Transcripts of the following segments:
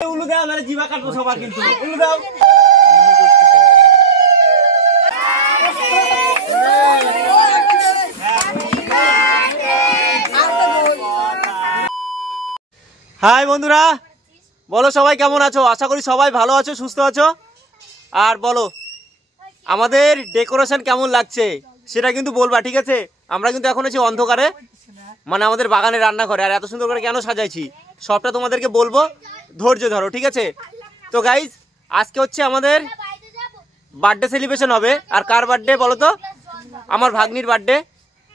উলু দাও নালে জিবা কাটবো সবার কিন্তু উলু দাও। হাই বন্ধুরা, বলো সবাই কেমন আছো? আশা করি সবাই ভালো আছো, সুস্থ আছো। আর বলো আমাদের ডেকোরেশন কেমন লাগছে সেটা কিন্তু বলবা, ঠিক আছে? আমরা কিন্তু এখন আছি অন্ধকারে, মানে আমাদের বাগানে রান্না করে। আর এত সুন্দর করে কেন সাজাইছি সবটা তোমাদেরকে বলবো, ধৈর্য ধরো, ঠিক আছে? তো গাইজ আজকে হচ্ছে আমাদের বার্থডে সেলিব্রেশন হবে। আর কার বার্থডে বলো তো? আমার ভাগ্নির বার্থডে।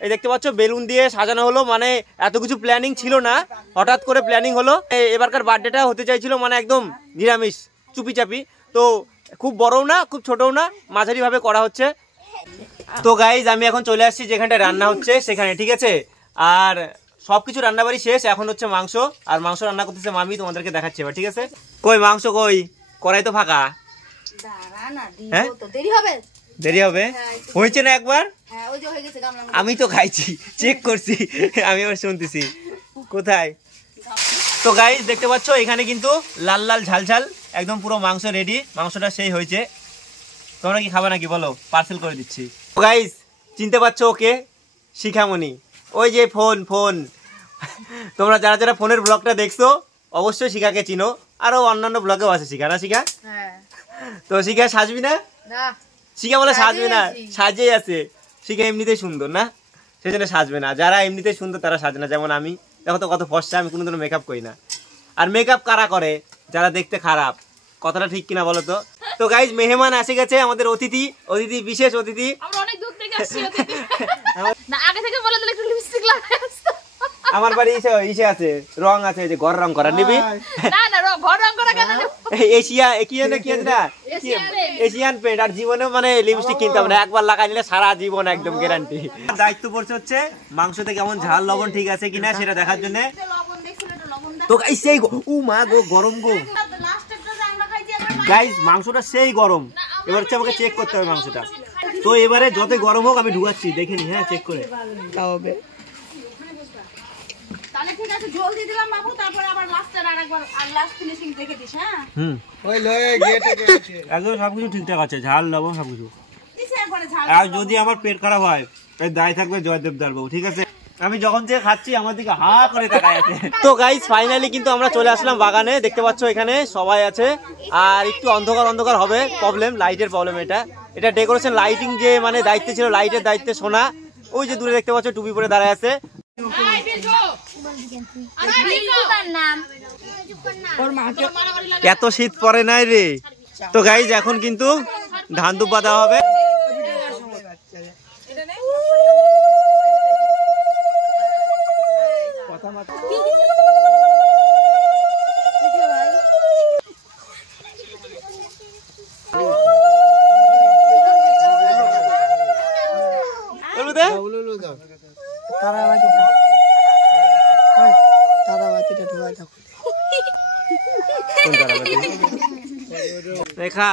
এই দেখতে পাচ্ছ বেলুন দিয়ে সাজানো হলো, মানে এত কিছু প্ল্যানিং ছিল না, হঠাৎ করে প্ল্যানিং হলো। এবারকার বার্থডেটা হতে চাইছিল মানে একদম নিরামিষ, চুপি চাপি। তো খুব বড়ও না খুব ছোটও না, মাঝারিভাবে করা হচ্ছে। তো গাইজ আমি এখন চলে আসছি যেখানটা রান্না হচ্ছে সেখানে, ঠিক আছে? আর সব কিছু রান্নাবাড়ি শেষ, এখন হচ্ছে মাংস। আর মাংস রান্না করতেছে মামি, তোমাদেরকে দেখাচ্ছি এবার, ঠিক আছে? কই মাংস কই? কড়াই তো ফাঁকা। হ্যাঁ দেরি হবে, হয়েছে না একবার? আমি তো খাইছি, চেক করছি, আমি আবার শুনতেছি কোথায়। তো গাইজ দেখতে পাচ্ছ এখানে কিন্তু লাল লাল ঝাল ঝাল একদম পুরো মাংস রেডি। মাংসটা সেই হয়েছে। তোমরা কি খাবে নাকি বলো? পার্সেল করে দিচ্ছি। তো গাইজ চিনতে পারছো ওকে? শিখামণি, ওই যে ফোন তোমরা যারা যারা ফোনের ব্লগটা দেখছো অবশ্যই শিখাকে চিনো। আরো অন্যান্য ব্লগেও আছে শিখা, না শিখা? তো শিখা সাজবি না? শিখা বলে সাজবে না, সাজেই আছে। শিখা এমনিতেই সুন্দর না, সেই জন্য সাজবে না। যারা এমনিতেই সুন্দর তারা সাজে না, যেমন আমি। দেখো তো কত ফর্সা, আমি কোনোদিনও মেকআপ করি না। আর মেকআপ কারা করে? যারা দেখতে খারাপ। কথাটা ঠিক কিনা বলো তো? তো গাইজ মেহমান এসে গেছে, আমাদের অতিথি, বিশেষ অতিথি। আমরা অনেক দূর থেকে আসছি অতিথি। না আগে থেকে বলে দিলে একটু লিপস্টিক লাগাই আসতো। আমার বাড়ি ইসে আছে, রং আছে, যে ঘর রং করা নিবি? না না ঘর রং করা কেন? Asian paint. আর জীবনে মানে লিপস্টিক কিনতে হবে না, একবার লাগাই নিলে সারা জীবন একদম গ্যারান্টি। দায়িত্ব পড়ছে হচ্ছে মাংসতে কেমন ঝাল লবণ ঠিক আছে কিনা সেটা দেখার জন্য। তো গাইস সেই মা গো গরম গো গাইস, মাংসটা সেই গরম। এবার হচ্ছে আমাকে চেক করতে হবে মাংসটা। তো এবারে যত গরম হোক আমি ঢুকাচ্ছি, দেখে নি। হ্যাঁ চেক করে খাওয়াবে। তাহলে ঠিক আছে, জল দিয়ে দিলাম বাবু, তারপর আবার লাস্টে আরেকবার আর লাস্ট ফিনিশিং দেখে দিস। হ্যাঁ ওই লয়ে গেটে গেছে একদম সবকিছু ঠিকঠাক আছে, ঝাল লবণ সবকিছু। আর যদি আমার পেট খারাপ হয় তাই দায় থাকবে জয়দেব দার বাবু, ঠিক আছে? আমি যখন থেকে খাচ্ছি আমার দিকে হা করে তাকায় আছে। তো গাইস ফাইনালি কিন্তু আমরা চলে আসলাম বাগানে। দেখতে পাচ্ছ এখানে সবাই আছে। আর একটু অন্ধকার হবে, প্রবলেম, লাইটের প্রবলেম। এটা ডেকোরেশন লাইটিং যে মানে দায়িত্ব ছিল, লাইটের দায়িত্বে শোনা। ওই যে দূরে দেখতে পাচ্ছ টুপি পরে দাঁড়ায় আছে। এত শীত পরে নাই রে। তো গাইজ এখন কিন্তু ধান দুব্বা দেওয়া হবে। দেখা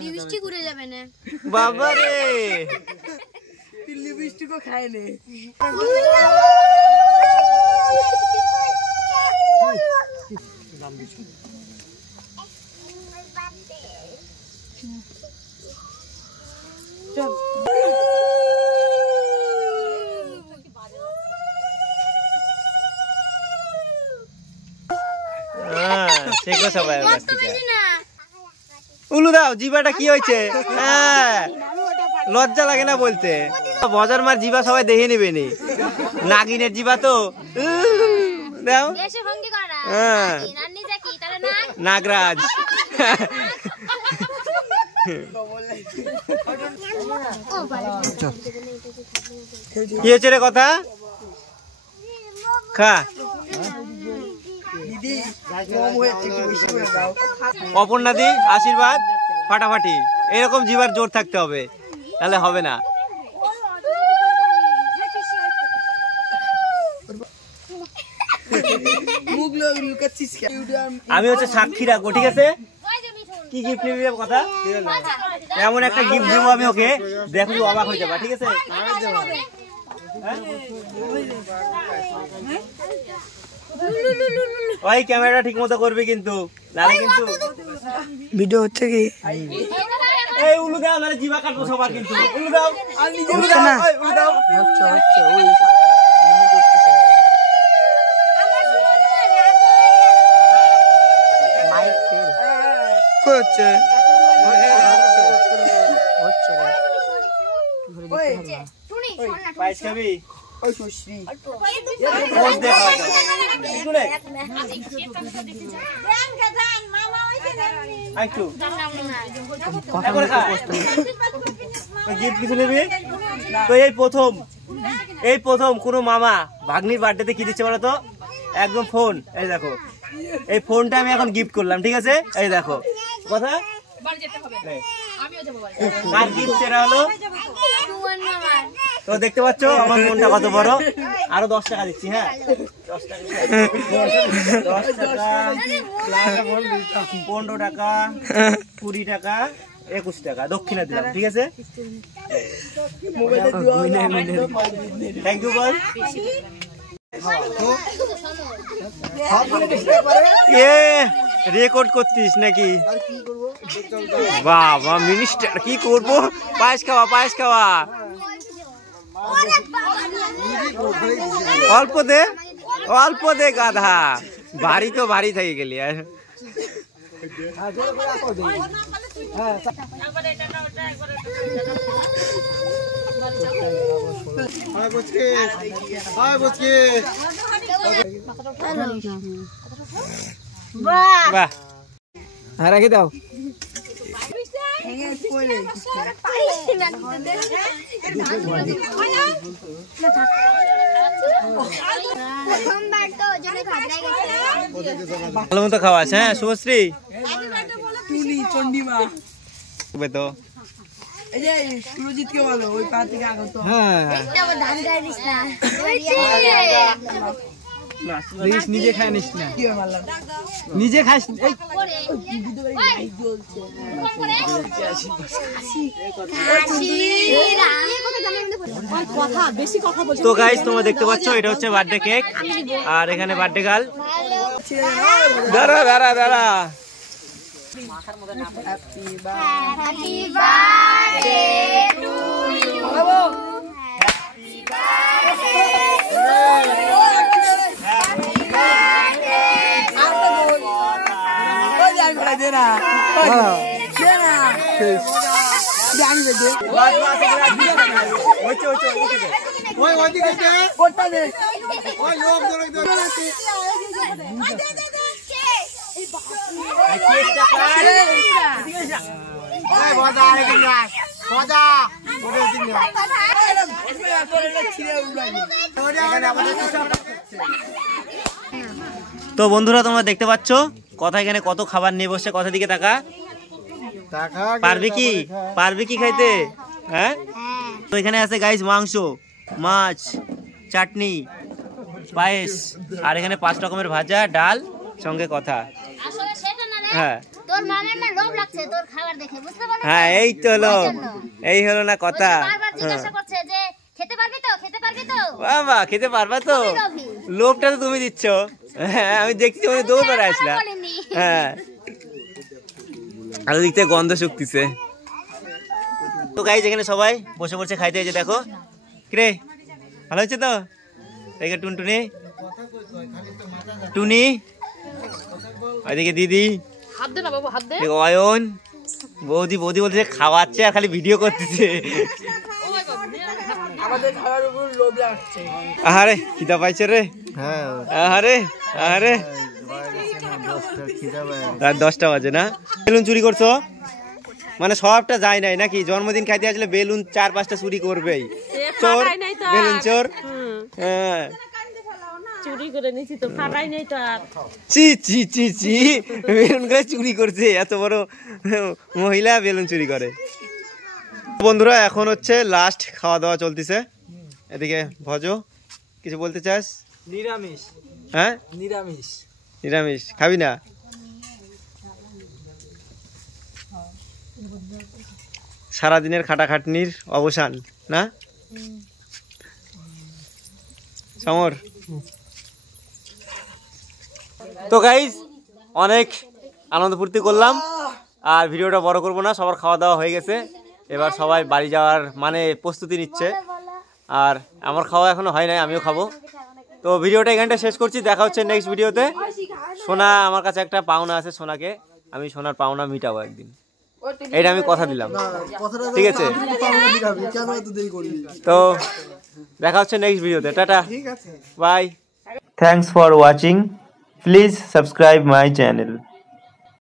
লিপস্টিক উড়ে যাবে না বাবা রে, লিপস্টিকও খায় নে। উলু দাও, জিবাটা কি হয়েছে? হ্যাঁ লজ্জা লাগে না বলতে? মজার মার জিবা সবাই দেখে নেবে নি, নাগিনের জিবা তো। দাও নাগরাজ। কি হয়েছে রে কথা? খা অপর্ণা দি আশীর্বাদ ফাটাফাটি। এরকম জিবার জোর থাকতে হবে, তাহলে হবে না। আমি হচ্ছে সাক্ষী রাখবো, ঠিক আছে? কি গিফট নিবি কথা? এমন একটা গিফট দেবো আমি ওকে, দেখো অবাক হয়ে যাবে, ঠিক আছে? ওই ক্যামেরাটা ঠিক মতো করবি কিন্তু, নালে কিন্তু ভিডিও হচ্ছে কি? এই উলু দাও, নালে জিভা কাটবো সবার কিন্তু। উলু দাও, উলু দাও, ওই উলু দাও। হচ্ছে ওই কই হচ্ছে? পায়েস খাবি? ওই সুশ্রী পোজ দে খাওয়া যাবে। শুনে একটু করে খা। গিফট কিছু নেবি? তো এই প্রথম কোনো মামা ভাগ্নির বার্থডেতে কি দিচ্ছে বলো তো? একদম ফোন। এই দেখো, এই ফোনটা আমি এখন গিফট করলাম, ঠিক আছে? এই দেখো কথা। আর গিফট সেটা হলো, তো দেখতে পাচ্ছ আমার মনটা কত বড়। আরো 10 টাকা দিচ্ছি, হ্যাঁ 10 টাকা, 10 টাকা, 15 টাকা, 20 টাকা, 21 টাকা দক্ষিণা দিলাম, ঠিক আছে? Thank you ball. রেকর্ড করতিস নাকি? বাবা মিনিস্টার, কি করবো? পায়েস খাওয়া, পায়েস খাওয়া। অল্প দে, অল্প দে গাধা, বাড়ি তো বাড়ি থেকে গেলি। আর বাহ, আর রেখে দাও। ভালো মতো খাওয়াস, হ্যাঁ শুভশ্রী? চন্ডিমা তো এই যে সুরজিৎ কে বলো, ওই পা থেকে আগত। হ্যাঁ নিজে খায় নিস না, কি মারলাম নিজে খাস। তো গাইস তোমরা দেখতে পাচ্ছ এটা হচ্ছে বার্থডে কেক, আর এখানে বার্থডে গার্ল। দাঁড়া দাঁড়া দাঁড়া, হ্যাপি বার্থডে টু ইউ। তো বন্ধুরা তোমরা দেখতে পাচ্ছ কথা এখানে কত খাবার নিয়ে বসে, কথা দিকে তাকা। পারবি কি খাইতে? হ্যাঁ, তো এখানে আছে গাইস মাংস, মাছ, চাটনি, পায়েস, আর এখানে 5 রকমের ভাজা, ডাল, সঙ্গে কথা। আসলে সেটা না রে, হ্যাঁ তোর মামার না লোভ লাগছে তোর খাবার দেখে, বুঝতে পারলি? হ্যাঁ, এই তো হলো, এই হলো না কথা। বারবার জিজ্ঞাসা করছে যে খেতে পারবি তো, খেতে পারবি তো। বাবা খেতে পারবা তো? লোভটা তো তুমি দিচ্ছ। হ্যাঁ আমি দেখছি, তুমি দৌড় বেড়ে আসলা। হ্যাঁ আর ওদিক থেকে গন্ধ শুকতিছে। তো গাইস এখানে সবাই বসে বসে খাইতে, যে দেখো কিরে ভালো হচ্ছে তো? দেখে টুনটুনি, টুনি, ওইদিকে দিদি, অয়ন, বৌদি বলতেছে খাওয়াচ্ছে আর খালি ভিডিও করতেছে। আমাদের খাবার উপর লোভ লাগছে। আরে খিদা পাইছে রে। হ্যাঁ আরে আরে রাত 10টা বাজে না? বেলুন চুরি করছো মানে সবটা যায় নাই নাকি? জন্মদিন খাইতে আসলে বেলুন 4-5টা চুরি করবেই। চোর, বেলুন চোর। হ্যাঁ চুরি করে নিছি তো, ফাটাই নাই তো আর। চি চি চি চি, বেলুন করে চুরি করছে, এত বড় মহিলা বেলুন চুরি করে। বন্ধুরা এখন হচ্ছে লাস্ট খাওয়া দাওয়া চলতেছে। এদিকে ভজ, কিছু বলতে চাস? নিরামিষ। হ্যাঁ নিরামিষ। নিরামিষ খাবি না? সারাদিনের খাটাখাটনির অবসান না? সমর। তো গাইজ অনেক আনন্দ ফুর্তি করলাম, আর ভিডিওটা বড় করব না, সবার খাওয়া দাওয়া হয়ে গেছে, এবার সবাই বাড়ি যাওয়ার মানে প্রস্তুতি নিচ্ছে, আর আমার খাওয়া এখনো হয় নাই, আমিও খাবো। তো ভিডিওটা এখানটা শেষ করছি, দেখা হচ্ছে নেক্সট ভিডিওতে। সোনা আমার কাছে একটা পাওনা আছে, সোনাকে আমি সোনার পাওনা মিটাবো একদিন, এটা আমি কথা দিলাম, ঠিক আছে? তো দেখা হচ্ছে নেক্সট ভিডিওতে, tata bye. Thanks for watching, please subscribe my channel.